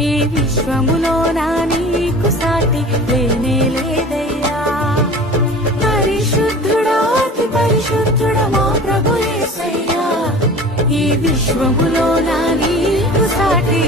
ఈ విశ్వములో నా నీకు సాటి లేనే లేదయ్యా. పరిశుద్ధుడా అతి పరిశుద్ధుడా మా ప్రభు యేసయ్యా, ఈ విశ్వములో నా నీకు సాటి